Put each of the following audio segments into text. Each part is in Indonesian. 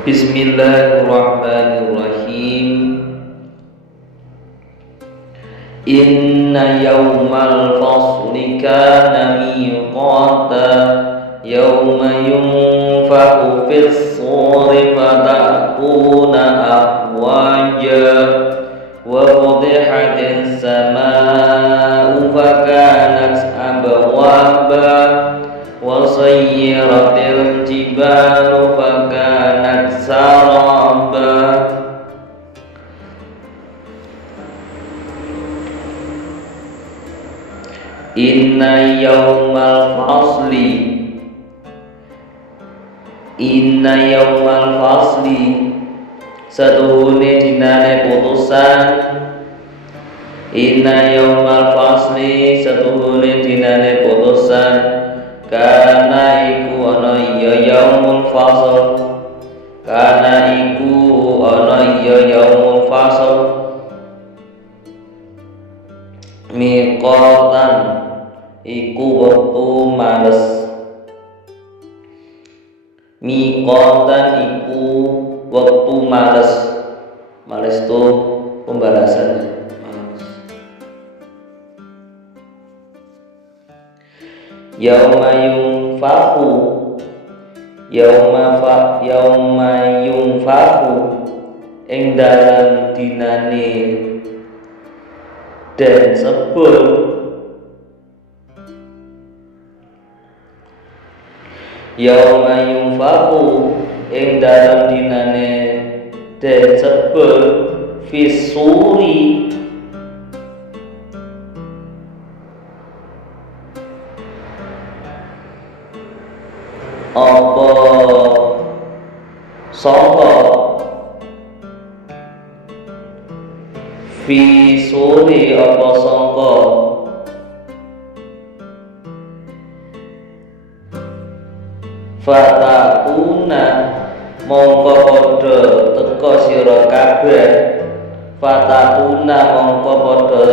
Bismillahirrahmanirrahim. Inna yawmal fasli kana miqata yawma yunfakhu fis suri fatakuna afwaja wa fudihatis samaa'u fakanat abwaba wa sayyiratil jibalu fakanat saraba. Inna yawmal fasli satuhune dinane putusan. Inna yawmal fasli satuhune dinane putusan. Kana iku ana ya yaumul fasl. Kana iku ana ya yaumul fasl. Miqatan iku wektu males. Miqatan iku wektu males. Males itu pembalasan. Yauma yunfahu ing dalem dinane den sebul. Yauma yunfahu ing dalem dinane den sebul fisuri apa sangka fisuri apa sangka fatakuna mongko padha teka sira kabeh. Fatakuna mongko padha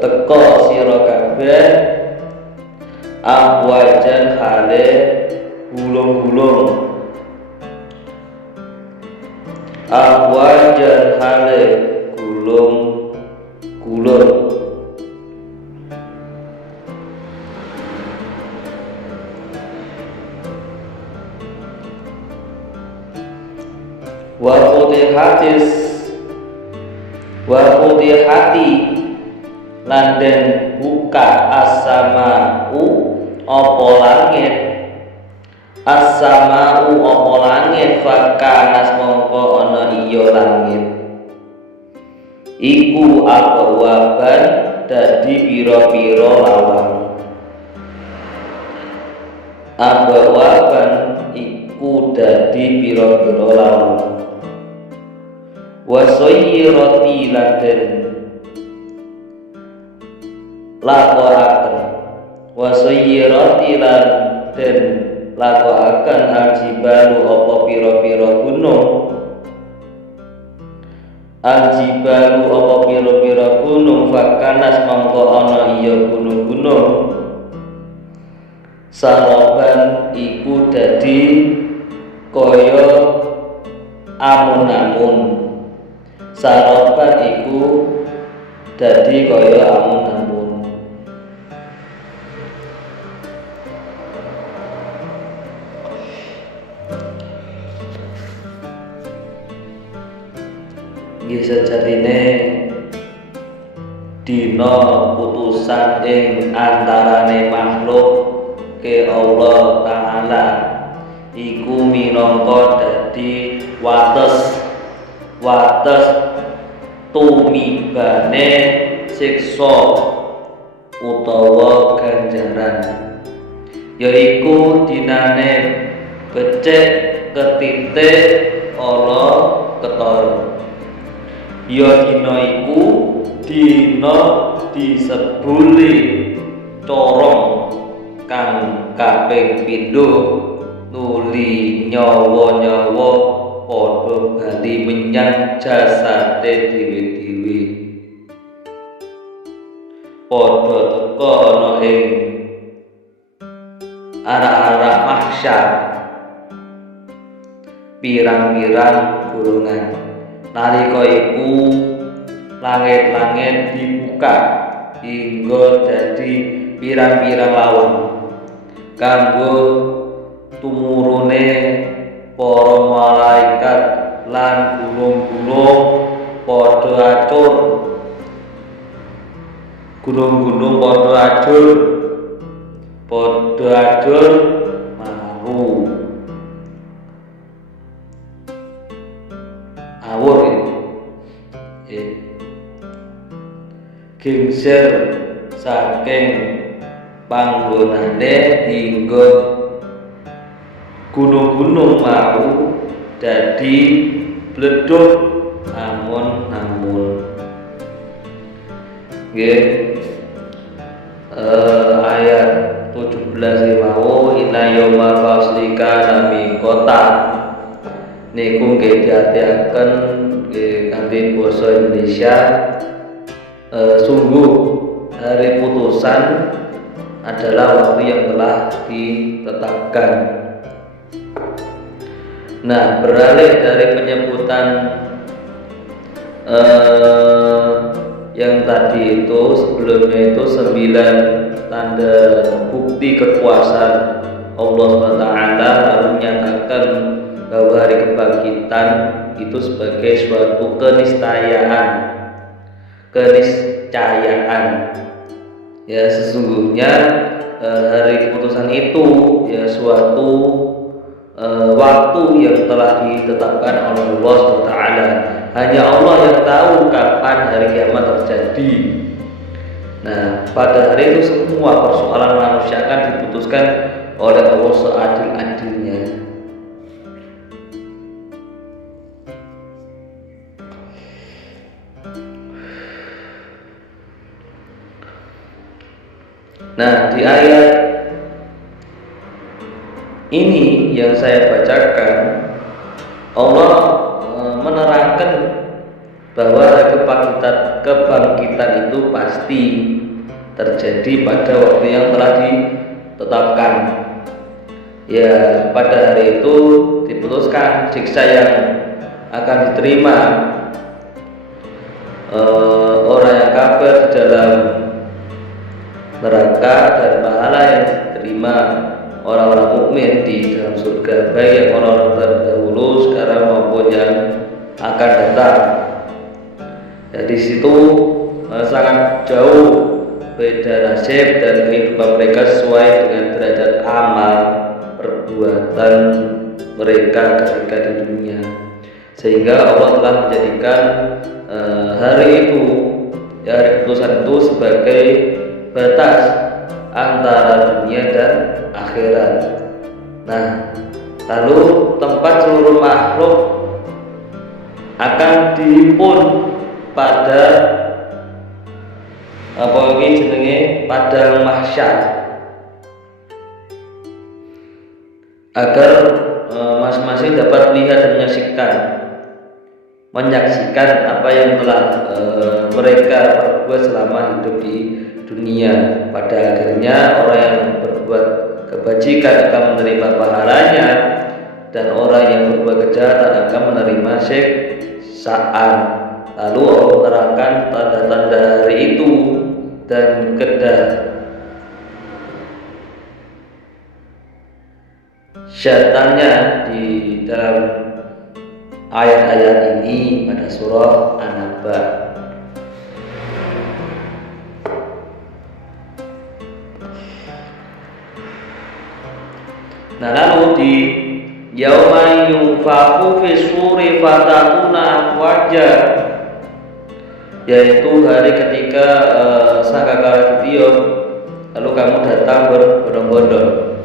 teka sira kabeh ahwajan hale gulung-gulung. Ahwajan hale gulung-gulung. Wa futihati lan den buka as-sama'u apa langit. As-sama'u apa langit fakanas mongko ana iya langit iku abwaban dadi pira-pira lawang. Abwaban iku dadi pira-pira lawang. Wa sayyirati laden lakoaken. Wa sayyirati laden lakoaken aljibalu apa pira-pira gunung. Aljibalu apa pira-pira gunung fakanas mongko ana iya gunung-gunung saraban iku dadi kaya amun-amun. Saraban iku dadi kaya amun-amun. Nggih sejatine dina putusan ing antarane makhluk ke Allah Ta'ala iku minangka dadi wates tumibane siksa utawa ganjaran, yaiku dinane becik ketitik ala ketara. Ya dina iku dina disebuli corong kang kaping pindho nuli nyawa-nyawa padha bali menyang jasate dhewe-dhewe. Padha teka ana ing arah-arah mahsyar pirang-pirang golongan. Nalika iku langit-langit dibuka hingga dadi pirang-pirang lawang kanggo tumurune para malaikat lan gunung-gunung padha acur. Gunung-gunung padha acur maru awur gengser saking panggonane hingga gunung-gunung mau dadi bleduk amun-amun. Nggih, ayat 17 mau inna yaumal fasli kana miqatan niku nggih diartikaken kanthi basa Indonesia sungguh hari putusan adalah waktu yang telah ditetapkan. Nah, beralih dari penyebutan yang tadi itu sebelumnya itu 9 tanda bukti kekuasaan Allah SWT, lalu menyatakan bahwa hari kebangkitan itu sebagai suatu keniscayaan. Ya, sesungguhnya hari keputusan itu ya suatu waktu yang telah ditetapkan oleh Allah SWT. Hanya Allah yang tahu kapan hari kiamat terjadi. Nah, pada hari itu semua persoalan manusia akan diputuskan oleh Allah seadil-adilnya. Nah, di ayat ini yang saya bacakan, Allah menerangkan bahwa kebangkitan itu pasti terjadi pada waktu yang telah ditetapkan. Ya, pada hari itu diputuskan siksa yang akan diterima orang yang kafir di dalam neraka dan pahala yang diterima orang-orang mukmin di dalam surga, baik orang-orang terdahulu sekarang maupun yang akan datang. Ya, di situ sangat jauh beda nasib dan kehidupan mereka sesuai dengan derajat amal perbuatan mereka ketika di dunia, sehingga Allah telah menjadikan hari itu, ya, hari keputusan itu sebagai batas antara dunia dan akhirat. Nah, lalu tempat seluruh makhluk akan dihimpun pada padang mahsyar agar masing-masing dapat melihat dan menyaksikan apa yang telah mereka perbuat selama hidup di dunia. Pada akhirnya orang yang berbuat kebajikan akan menerima pahalanya dan orang yang berbuat kejahatan akan menerima siksaan. Lalu Allah menerangkan tanda-tanda hari itu dan kedahsyatannya di dalam ayat-ayat ini pada surah An-Naba. Nah, lalu di yauma yunfaku fi suri fatatuna afwaja, yaitu hari ketika sangkakala ditiup lalu kamu datang berbondong-bondong.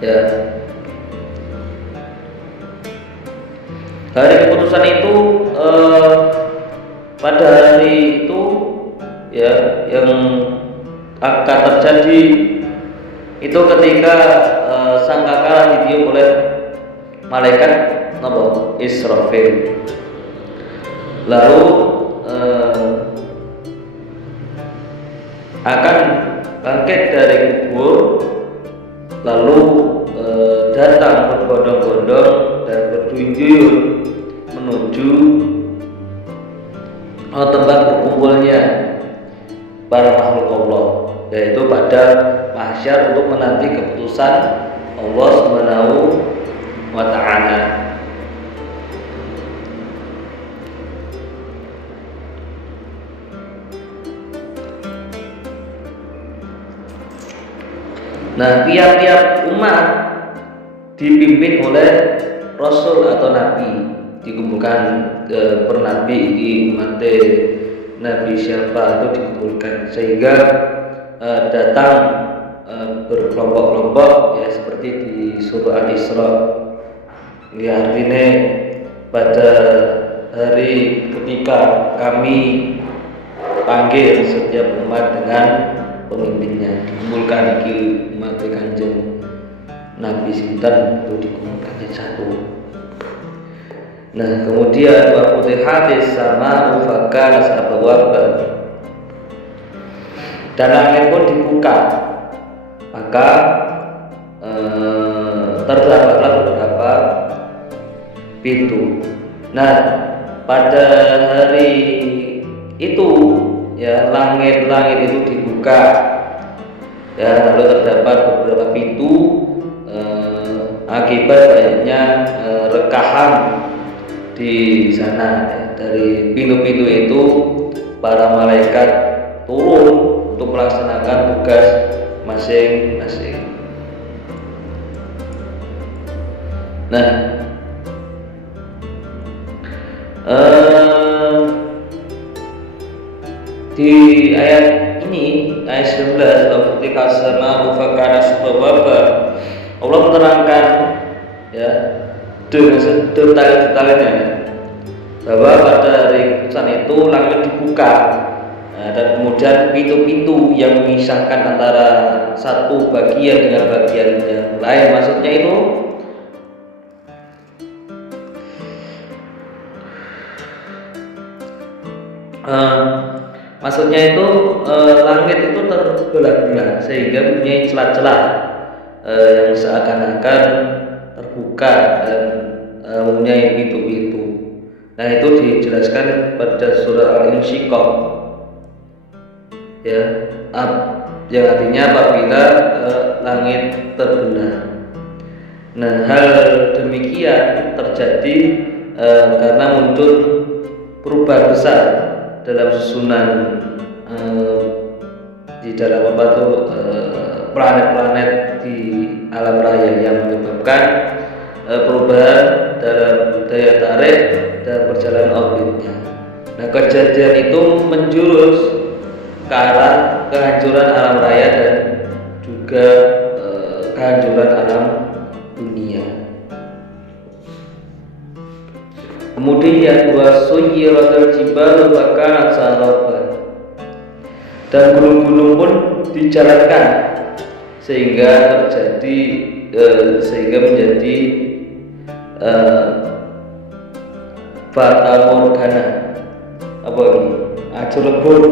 Ya, hari keputusan itu pada hari itu ya yang akan terjadi itu ketika sangkakala ditiup oleh malaikat Israfil. Lalu akan bangkit dari kubur, lalu datang berbondong berduyun-duyun menuju tempat berkumpulnya para makhluk Allah, yaitu pada mahsyar untuk menanti keputusan Allah Subhanahu wa Ta'ala. Nah, tiap-tiap umat dipimpin oleh Rasul atau Nabi, dikumpulkan per Nabi di umat Nabi siapa itu dikumpulkan, sehingga datang berkelompok-kelompok, ya seperti di surah Al-Isra. Ya, artinya pada hari ketika kami panggil setiap umat dengan pemimpinnya, dikumpulkan di umat Kanjeng Nabi sinten itu dikumpulkan jadi satu. Nah, kemudian wa futihatis sama'u fakanat abwaban, dan langit pun dibuka, maka terdapatlah beberapa pintu. Nah, pada hari itu ya langit-langit itu dibuka, ya lalu terdapat beberapa pintu akibat banyaknya rekahan di sana. Ya, dari pintu-pintu itu para malaikat turun untuk melaksanakan tugas masing-masing. Nah, di ayat ini, ayat 19, "Wa sama ufakana subaba", Allah menerangkan ya dengan detail-detailnya bahwa pada hari keputusan itu langit dibuka, dan kemudian pintu-pintu yang memisahkan antara satu bagian dengan bagian yang lain. Maksudnya itu langit itu terbelah-belah sehingga mempunyai celah-celah yang seakan-akan terbuka dan mempunyai pintu-pintu. Nah, itu dijelaskan pada surah Al-Insyiqaq, ya, yang artinya apabila langit terbelah. Nah, hal demikian terjadi karena muncul perubahan besar dalam susunan di dalam planet-planet di alam raya yang menyebabkan perubahan dalam daya tarik dan perjalanan orbitnya. Nah, kejadian itu menjurus ke arah kehancuran alam raya dan juga kehancuran alam dunia. Kemudian wasuyiratul jibalu fakanat saraban, dan gunung-gunung pun dijalankan sehingga menjadi fata morgana, apa ini, acur lebur.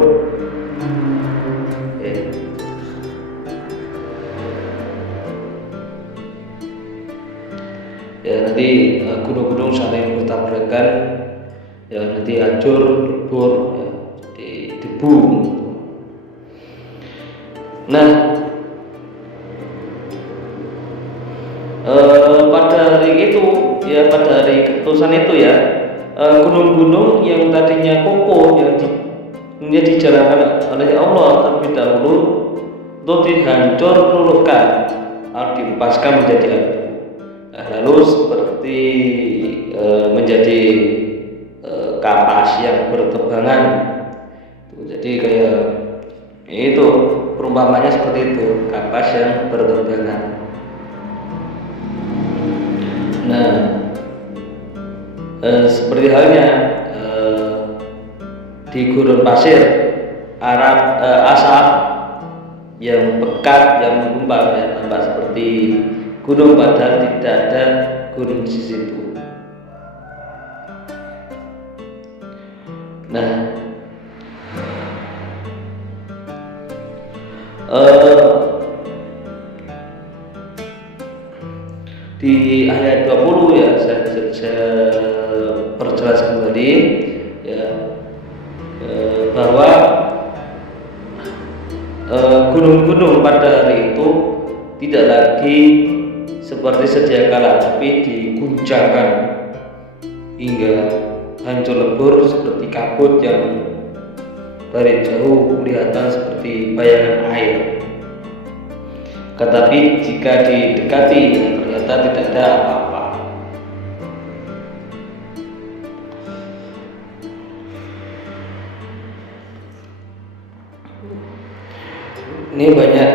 Ya, nanti gunung-gunung saling bertabrakan, ya nanti hancur lebur, ya, di debu. Nah, pada hari itu, ya pada hari keputusan itu ya, gunung-gunung yang tadinya kokoh yang dijalankan oleh Allah terlebih dahulu itu dihancur luluhkan, dilepaskan menjadi abu. Lalu seperti menjadi kapas yang bertebangan. Jadi kayak itu perumpamannya seperti itu, kapas yang bertebangan. Nah, seperti halnya di gurun pasir asap yang pekat yang menggumpal, ya, tampak seperti gunung padahal tidak ada gunung di situ. Nah, Di ayat 20 ya saya perjelas kembali ya, bahwa gunung-gunung pada hari itu tidak lagi seperti sedia kala, tapi diguncangkan hingga hancur lebur seperti kabut yang dari jauh kelihatan seperti bayangan air. Tetapi jika didekati ternyata tidak ada apa-apa. Ini banyak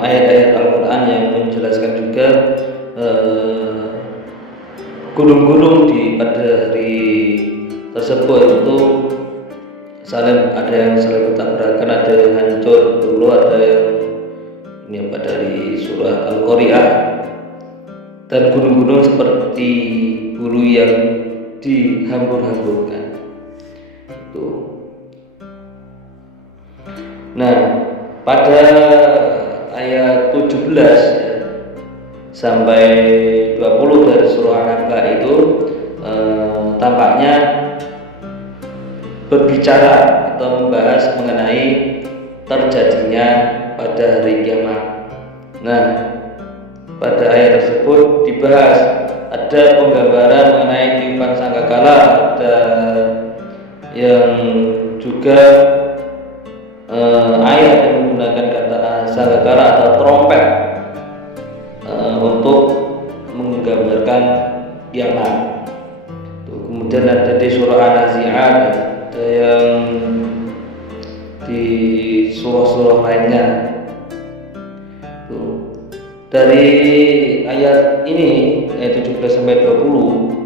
ayat-ayat Al-Quran yang menjelaskan juga gunung-gunung pada hari tersebut itu ada yang saling bertabrakan, ada yang hancur dulu, ada yang ini pada dari surah Al-Qari'ah, dan gunung-gunung seperti bulu yang dihambur-hamburkan itu. Nah, pada ayat 17 ya, sampai 20 dari surah An-Naba itu tampaknya berbicara atau membahas mengenai terjadinya pada hari kiamat. Nah, pada ayat tersebut dibahas ada penggambaran mengenai tiupan sangkakala, ada yang juga ayat yang menggunakan kata sangkakala atau trompet untuk menggambarkan kiamat. Kemudian ada di surah An-Nazi'at, ada yang di surah-surah lainnya. Dari ayat ini ayat 17 sampai 20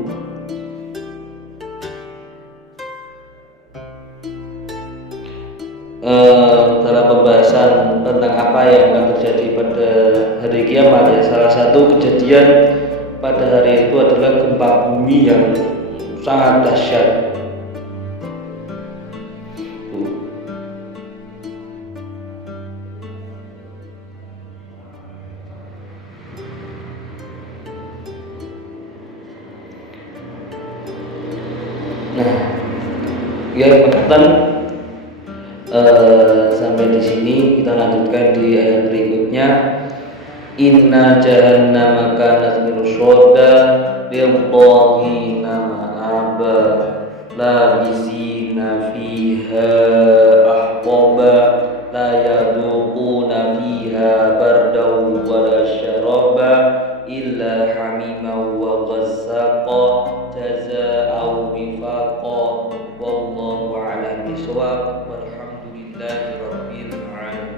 dalam pembahasan tentang apa yang akan terjadi pada hari kiamat ya, salah satu kejadian pada hari itu adalah gempa bumi yang sangat dahsyat. Nah, ya berkaitan sampai di sini, kita lanjutkan di ayat berikutnya. Inna jahannama kanat mirsada lil-taghina ma'aba labisina fiha ahqaba la yaduquna fiha bardaw wala syaraba illa hamiman wa ghassaqa jazaa'u wifaqa wallahu a'lam bishawab walhamdulillahi rabbil alamin.